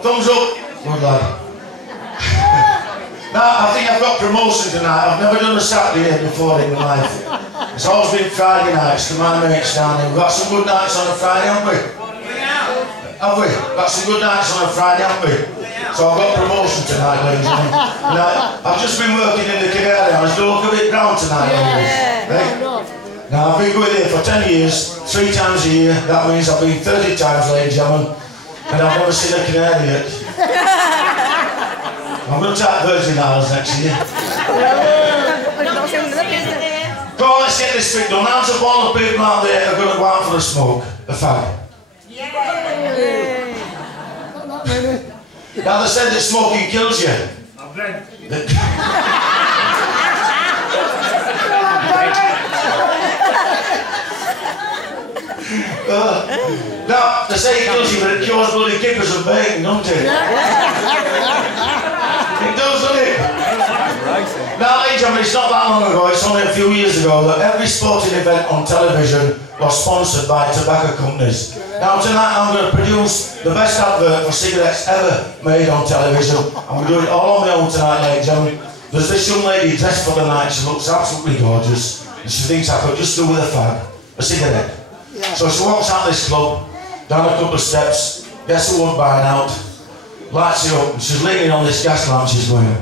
Thumbs up. Good lad. Now, I think I've got promotion tonight. I've never done a Saturday here before in my life. It's always been Friday nights to my mates down here. We've got some good nights on a Friday, haven't we? Have we? Got some good nights on a Friday, haven't we? So I've got promotion tonight, ladies and gentlemen. Now, I've just been working in the Canary Islands. Do look a bit brown tonight, ladies. Right? Now, I've been going here for 10 years, 3 times a year. That means I've been 30 times, ladies and gentlemen. And I've never seen a canary yet. I'm going to take Virgin Islands next year. Go on, let's get this trick done. Hands up all the people out there who are going to go out for a smoke. A fag. Now they said that smoking kills you. I've read. Now they say it kills you, but it cures bloody kickers and bacon, don't it? It does, doesn't it? Now, ladies and gentlemen, it's not that long ago, it's only a few years ago, that every sporting event on television was sponsored by tobacco companies. Now, tonight I'm going to produce the best advert for cigarettes ever made on television. I'm going to do it all on my own tonight, ladies and gentlemen. There's this young lady dressed for the night, she looks absolutely gorgeous, and she thinks I could just do with a fag, a cigarette. Yeah. So she walks out this club, down a couple of steps, gets a wood buying out, lights it up, and she's leaning on this gas lamp, she's going.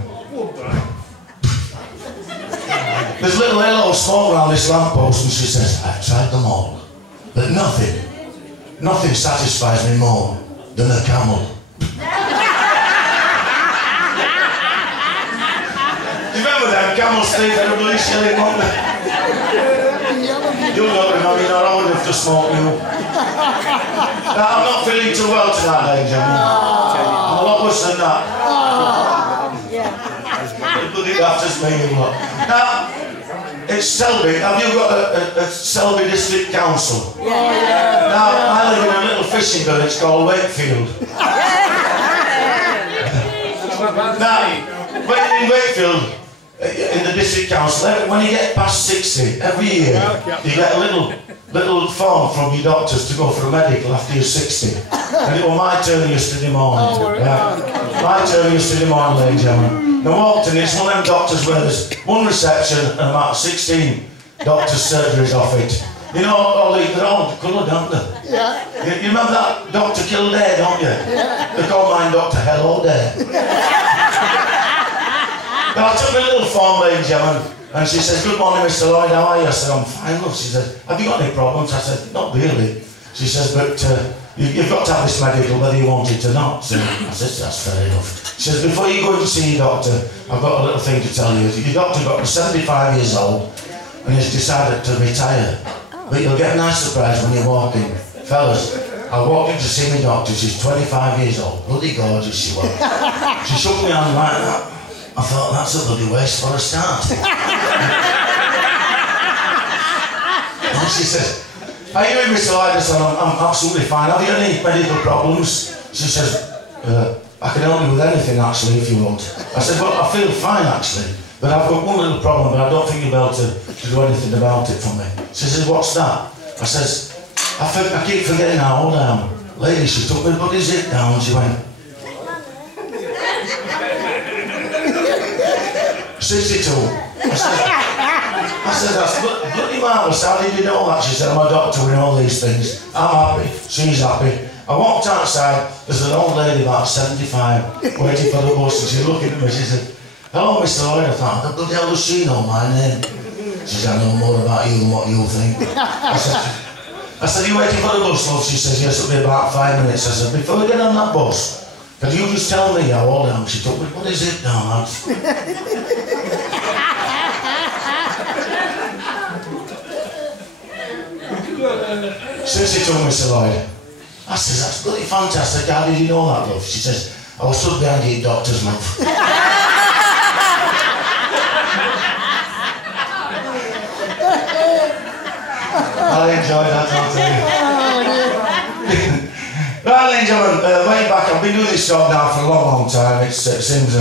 There's a little halo of smoke around this lamppost, and she says, I've tried them all, but nothing satisfies me more than a camel. You remember them camels, Steve? They're a bloody silly, weren't they? You don't remember, you're not old enough to smoke, you. Now, I'm not feeling too well tonight, ladies and gentlemen. I'm a lot worse than that. The bloody daftest me, you lot. Now, it's Selby. Have you got a Selby District Council? Yeah. Now, I live in a little fishing village called Wakefield. Now, when you're in Wakefield, in the District Council, when you get past 60, every year, you get a little form from your doctors to go for a medical after you're 60. And it was my turn yesterday morning. My turn yesterday morning, ladies and gentlemen. I walked in, it's one of them doctors where there's one reception and about 16 doctors' surgeries off it. You know, they're all coloured, aren't they? Yeah. You remember that Dr. Kildare, don't you? Yeah. They call mine Dr. Hello Dare. Now, I took my little form, ladies and gentlemen, and she says, good morning, Mr. Lloyd, how are you? I said, I'm fine, love. She said, have you got any problems? I said, not really. She says, but you've got to have this medical whether you want it or not. So I said, that's fair enough. She says, before you go in to see your doctor, I've got a little thing to tell you. Your doctor got 75 years old and he's decided to retire. But you'll get a nice surprise when you walk in. Fellas, I walked in to see my doctor, she's 25 years old. Bloody gorgeous she was. She shook me hand like that. I thought, that's a bloody waste for a start. And she says, how are you doing, Mr. Lloyd? I said, I'm absolutely fine. Have you any medical problems? She says, I can help you with anything, actually, if you want. I said, well, I feel fine, actually. But I've got one little problem, but I don't think you'll be able to do anything about it for me. She says, what's that? I says, I keep forgetting how old I am. Lady, she took my bloody zip down and she went, 62. I said, that's bloody marvellous. How did you know that? She said, I'm a doctor with all these things. I'm happy. She's happy. I walked outside. There's an old lady about 75 waiting for the bus, and she's looking at me. She said, hello, Mr. Lloyd. I thought, how the bloody hell does she know my name? She said, I know more about you than what you think. I said, are you waiting for the bus, love? She says, yes, it'll be about 5 minutes. I said, before we get on that bus, can you just tell me how old I am? She took me, what is it now, lad? 62, Mr. Lloyd. I says, that's bloody fantastic. How did you know that, love? She says, I was stood behind you, doctor's love. I enjoyed that, I'll tell you. Right, ladies and gentlemen, way back, I've been doing this job now for a long, long time. It seems